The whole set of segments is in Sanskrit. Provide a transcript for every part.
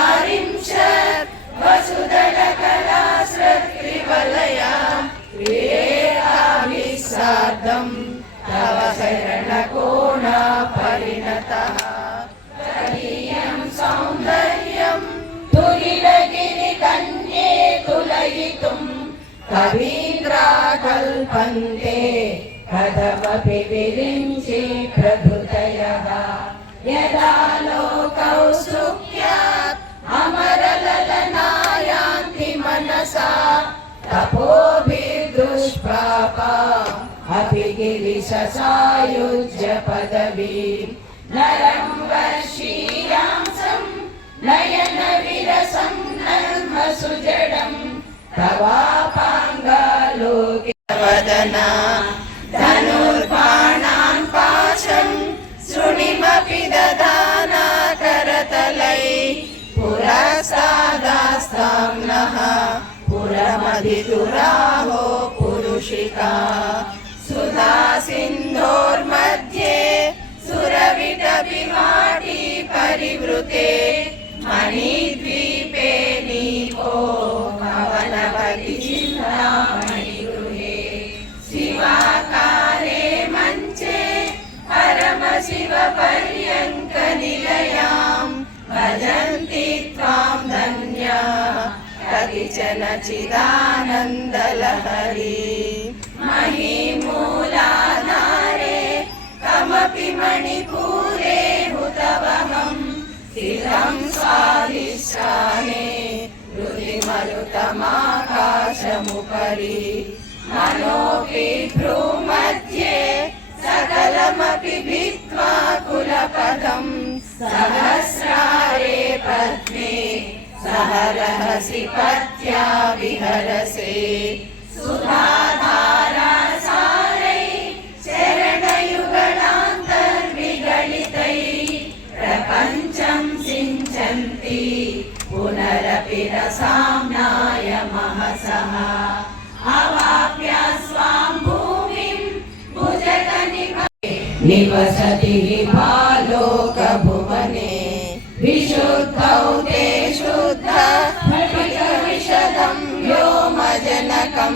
चतुश्चत्वारिंशत् वसुदलकलाश्रत्रिवलयां क्रीडाभिः सार्धं तव शरणकोणापरिणतः तदीयं सौन्दर्यं तुहिलगिरिकन्ये तुलयितुं कवीन्द्राकल्पन्ते कथमपि विरिञ्चि प्रभृतयः यदा लोकौत्सुक्यात् अमरललनायान्ति मनसा तपोभिर्दुष्प्रापा अपि गिरिशसायुज्य पदवीं नरं वर्षीयांसं नयनविरसं नर्मसुजडं तवापाङ्गालोके वदना धनुर्बाणान् पाशं शृणिमपि ददाना करतलै पुरस्तादास्तां नः पुरमधिदुराहो पुरुषिका सुधा सिन्धोर्मध्ये सुरविटविमाटी परिवृते मणिद्वीपे नीको भवनवति चिन्तामणिगृहे शिवाकारे मञ्चे परमशिवपर्यङ्कनिलयां भजन्ति त्वां धन्या कतिचन चिदानन्दलहरी महीमूलाधारे कमपि मणिपूरे हुतवहं स्थितं स्वाधिष्ठाने हृदि मरुतमाकाशमुपरि मनोऽपि भ्रूमध्ये सकलमपि भित्त्वा कुलपदं सहस्रारे पद्मे सह रहसि पत्या विहरसे सुधाधारासारै चरणयुगलान्तर्विगलितै प्रपञ्चं सिञ्चन्ति पुनरपि रसाम्नाय महसः अवाप्य स्वां भूमिं भुजगनिभे निवसति विभालोकभुवने विशुद्धौ ते शुद्ध विशदं व्योमजनकं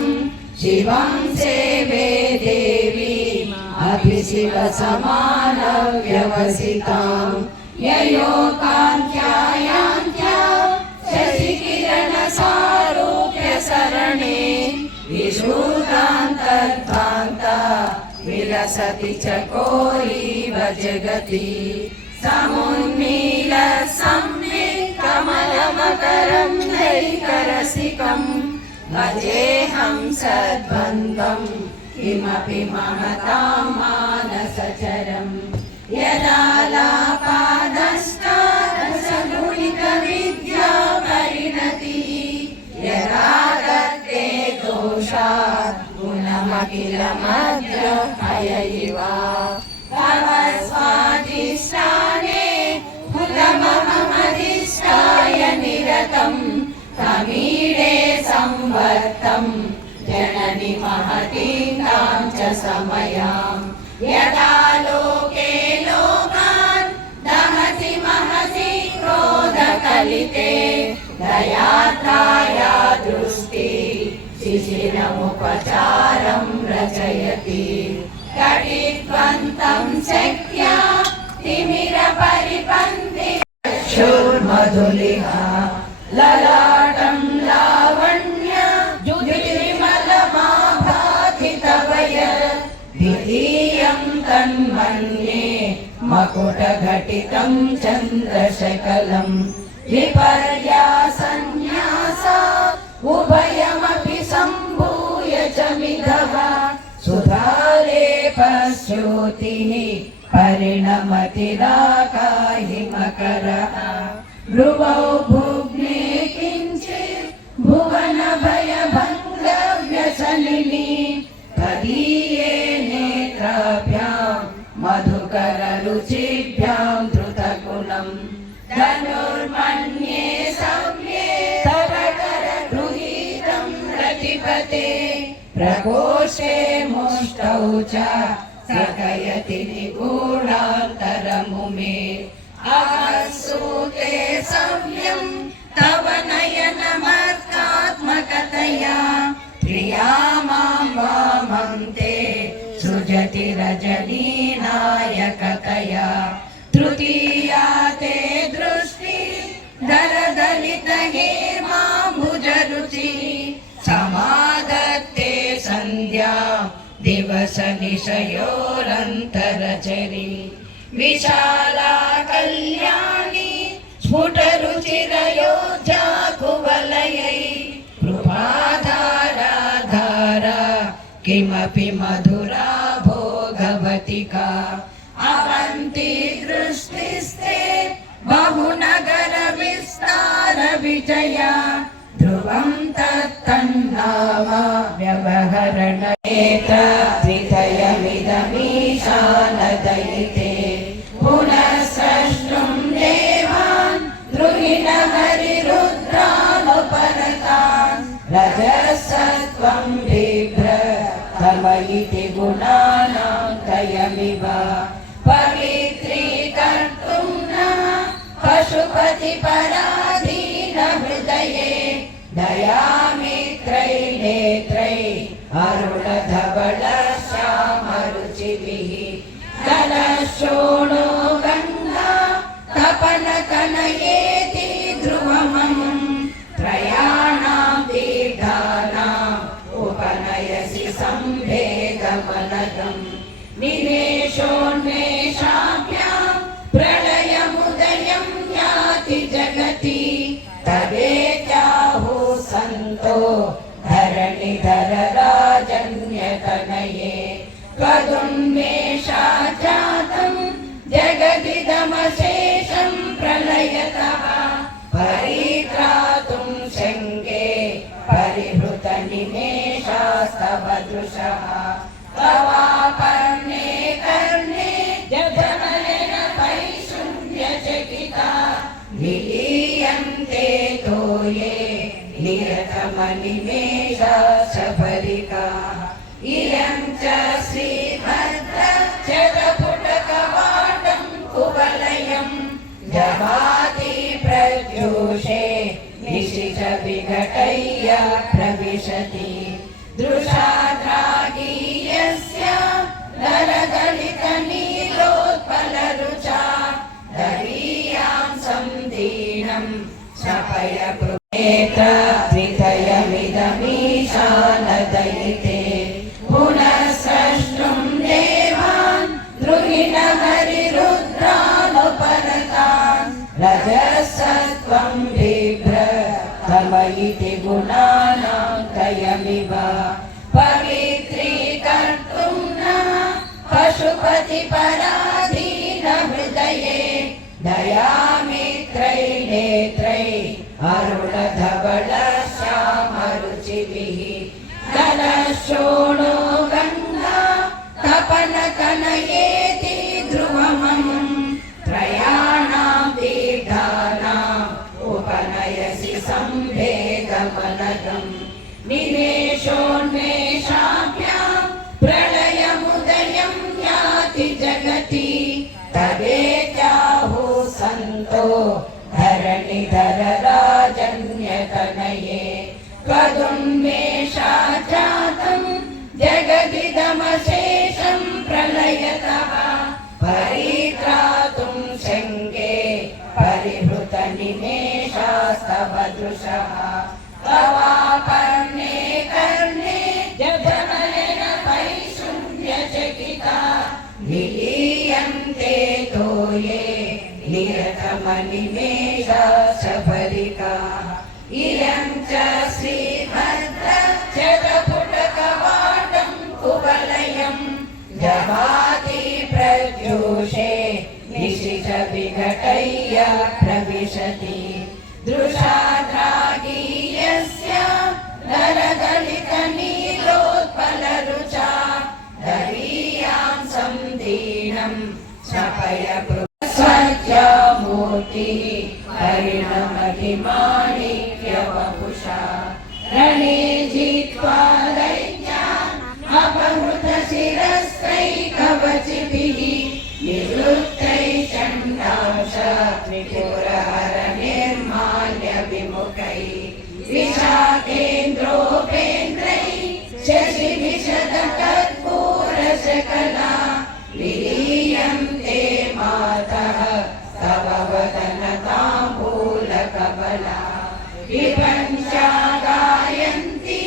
शिवं सेवे देवीम् अपि शिवसमानव्यवसितां ययोकान्त्यायान्त्या शशिकिरणसारूप्यसरणे विशूतान्तर्भान्ता विलसति चकोरीव जगति समुन्मीलसंवित् कमलमकरं दैकरसिकं भजेऽहं सद्वन्द्वं किमपि महतां मानसचरं यदालापादष्टादशगुणितविद्या परिणतिः यदा दत्ते दोषात् गुणमखिलमद्यहय इव तव स्वाधिष्ठाने फुलमहमधिष्ठाय निरतं तमीडे संवर्तं जननि महतीं तां च समयां यदा लोके लोकान् दहति महती क्रोधकलिते दयात्राया दृष्टि शिशिरमुपचारं रचयति कटित्वन्तं शक्या तिमिरपरिपन्थि चक्षुर्मधुलिहा ललाटं लावण्य द्युतिर्मलमाभाति तव यत् द्वितीयं तन्मन्ये मकुटघटितं चन्द्रशकलं विपर्यासन्न्यासा उभयमपि सम्भूय च मिदः सुधालेपस्योतिः परिणमतिराकाहि मकरः भ्रुवौ भुग्ने किञ्चित् भुवनभयभङ्गव्यसनिनि तदीये नेत्राभ्यां मधुकररुचिभ्यां धृतगुणं धनुर्मन्ये सव्ये तरकरगृहीतं प्रतिपते प्रकोष्ठे मुष्टौ च सकयति निगूढान्तरमुमे अहसूते सव्यं तव नयनमर्कात्मकतया प्रिया मां वामं ते सृजति रजनीनायकतया तृतीया ते दृष्टि दलदलितहेमाम्बुजरुचिः समादत्ते सन्ध्या दिवस निशयोरन्तरचरी विशाला कल्याणी स्फुटरुचिरयोध्या कुवलयै कृपाधारा धारा किमपि मधुरा भोगवतिका अवन्ति दृष्टिस्ते बहुनगर विस्तार विजया ध्रुवं तत्तन्नाम व्यवहरण त्रितयमिदमीशानदयिते पुनः स्रष्टुं देवान् द्रुहिणहरिरुद्रानुपरतान् रजसत्त्वं बिभ्र तम इति गुणानां तयमिव पवित्रीकर्तुं न पशुपतिपराधीन हृदये दयामित्रै नेत्रै अरुणधवल श्यामरुचिभिः दलशोणो गङ्गा तपनकनयेति ध्रुवमम् त्रयाणां दीर्घानाम् उपनयसि सम्भेदमनगम् निमेषोन्मेषाभ्यां प्रलयमुदयं याति जगति तवेत्याहुः सन्तो धरणिधरराजन्यतनये त्वदुन्मेषा जातं जगदिदमशेषं प्रलयतः परित्रातुं शङ्गे परिहृतनिमेषास्तव दृशः तवापर्णे कर्णे जगमयन पैशून्यचकिता विलीयन्ते तोये निरतमनिमेषा शबरिका इयं च श्रीभद्र जगपुटकवाटं कुवलयं जवाति प्रत्यूषे निशिष विघटय्य प्रविशति दृशाद्रागीयस्य दलदलितनीलोत्पलरुचा दरीयां सन्दीनं शपय नेत्र त्रितयमिदमीशानदयिते पुनः स्रष्टुं देवान् द्रुहिणहरिरुद्रानुपरतान् रजसत्त्वं बिभ्र तम इति गुणानां तयमिव पवित्रीकर्तुं न पशुपतिपराधीन हृदये दयामित्रै नेत्रै अरुणधवल श्यामरुचिभिः दलशोणो गङ्गा तपनकनयेति ध्रुवमम् त्रयाणां दीर्घानाम् उपनयसि सम्भेदमनगम् निमेषोन्मेषाभ्यां प्रलयमुदयं याति जगति तवेत्याहुः सन्तो धरणिधरराजन्यतनये त्वदुन्मेषा जातं जगदिदमशेषं प्रलयतः परित्रातुं शङ्गे परिहृतनिमेषास्तव दृशः तवापर्णे कर्णे जगमयन पैशून्यचकिता विलीयन्ते तोये निरतमनिमेषा शबरिका इयं च श्रीभद्र जगपुटकवाटं कुवलयं जवाति प्रत्यूषे निशिष विघटय्य प्रविशति दृशाद्रागीयस्य दलदलितनीलोत्पलरुचा दरीयां सन्दीनं शपय सत्यामूर्तिः परिणमति माणिक्यवपुषा रणे जित्वा दैत्यान् अपहृतशिरस्त्रैः कवचिभिः निवृत्तैः चण्डांश त्रिपुरहर निर्माल्य विमुखै विशाखेन्द्रोपेन्द्रै शशिविशदकर्पूरशकला विलीयन्ते मातः तव वदनताम्बूलकमला विपञ्चा गायन्ति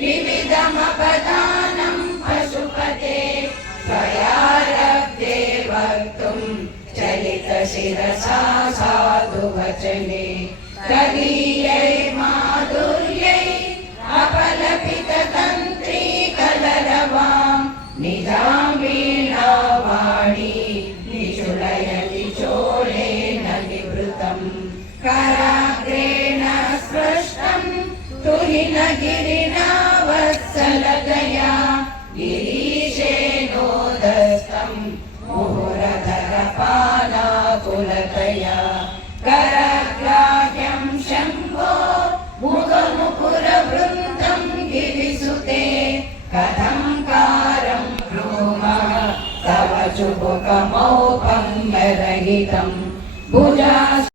विविधमपदानं पशुपते त्वयारब्धे वक्तुं चलितशिरसा साधुवचने तदीयै माधुर्यै अपलपिततन्त्री कलरवां निजां वीणावाणी निषुलयति चोलेन निवृतं कराग्रेण स्पृष्टं तुहिनगिरिणा वत्सलतया गिरीशेनोदस्तं मुहुरधरपालाकुलतया करग्राह्यं शम्भो मुखमुकुरवृन्तं गिरिसुते कथं कारं भ्रूमः तव चुबुकमौपम्यरहितं भुजा